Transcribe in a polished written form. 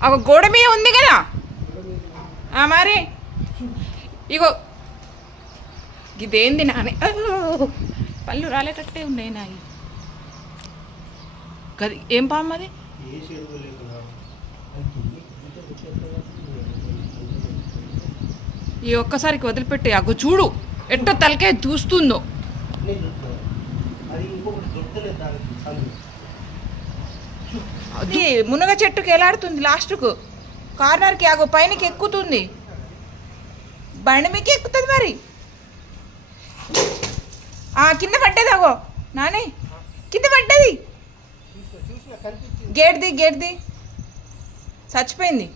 ఒక గోడ మీద ఉంది కదా మరి ఇగో ఇదేంది నానే పళ్ళు రాలేటట్టే ఉన్నాయి నాయి గది ఏం పాము అది ఈ ఒక్కసారికి వదిలిపెట్టే అగో చూడు ఎట్టో తలకాయ దూస్తుందో అది మునగ చెట్టుకి ఎలాడుతుంది లాస్ట్కు కార్నర్కి అగో పైనకి ఎక్కుతుంది బండి మీకు ఎక్కుతుంది మరి కింద పడ్డది అగో నానే కింద పడ్డది గేట్ది చచ్చిపోయింది